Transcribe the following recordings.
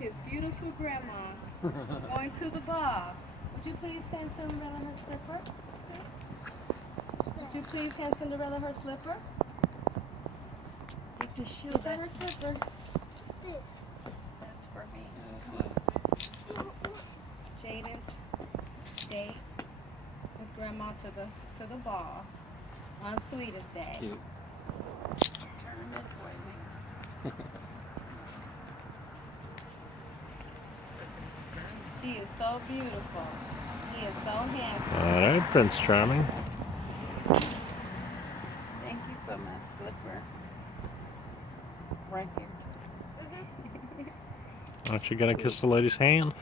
his beautiful grandma going to the bar. Would you please hand Cinderella her slipper? Would you please hand Cinderella her slipper? Take the shoe. Look at her slipper. That's for me. Jaden's date with grandma to the ball on Sweetest Day. Cute. Turn this way, man. She is so beautiful. He is so handsome. All right, Prince Charming. Thank you for my slipper. Right here. Aren't you gonna kiss the lady's hand?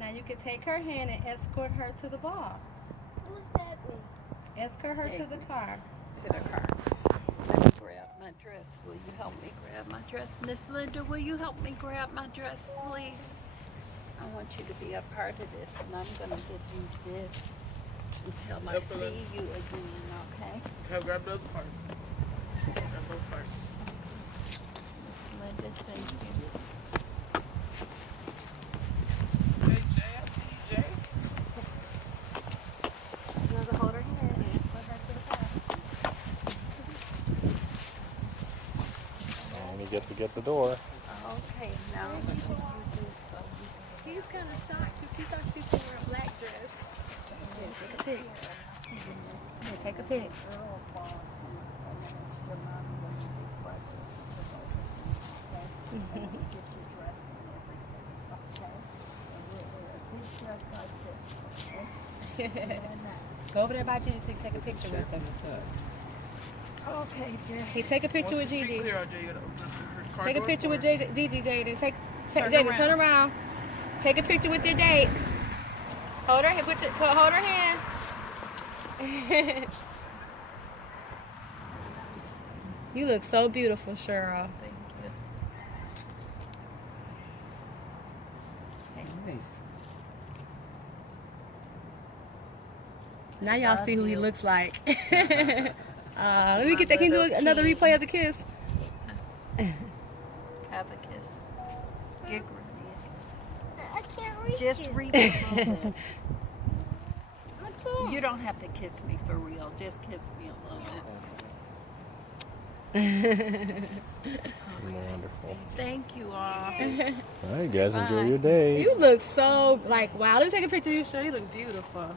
Now you can take her hand and escort her to the bar. What's that mean? Escort her to the car. To the car. Let me grab my dress. Will you help me grab my dress? Miss Linda, will you help me grab my dress, please? I want you to be a part of this, and I'm going to give you this until I see you again, okay? Okay, grab the other part. Grab both parts. Miss Linda, thank you. Hey, Jay, I see you, Jay. You want to hold her hand and escort her to the car. And you get to get the door. Okay, now I'm going to do so. He's kind of shocked because he thought she was wearing a black dress. Yeah, take a pic. Yeah, take a pic. Go over there by Gigi so you can take a picture with him. Okay, Jay. Hey, take a picture with Gigi. Clear out, Jay. You gotta open her car Take a door picture for with her. Gigi, Jaden. Turn Jaden, around. turn around. Take a picture with your date. Hold her hand. You look so beautiful, Cheryl. Thank you. Now y'all see who he looks like. Let me get that. Can you do another replay of the kiss? Have a kiss. Get ready. I can't reach Just you. read it. I can't. You don't have to kiss me for real. Just kiss me a little bit. Wonderful. Thank you all. All right, guys, enjoy Bye. your day. You look so wow. Let me take a picture of you, Cheryl. You look beautiful.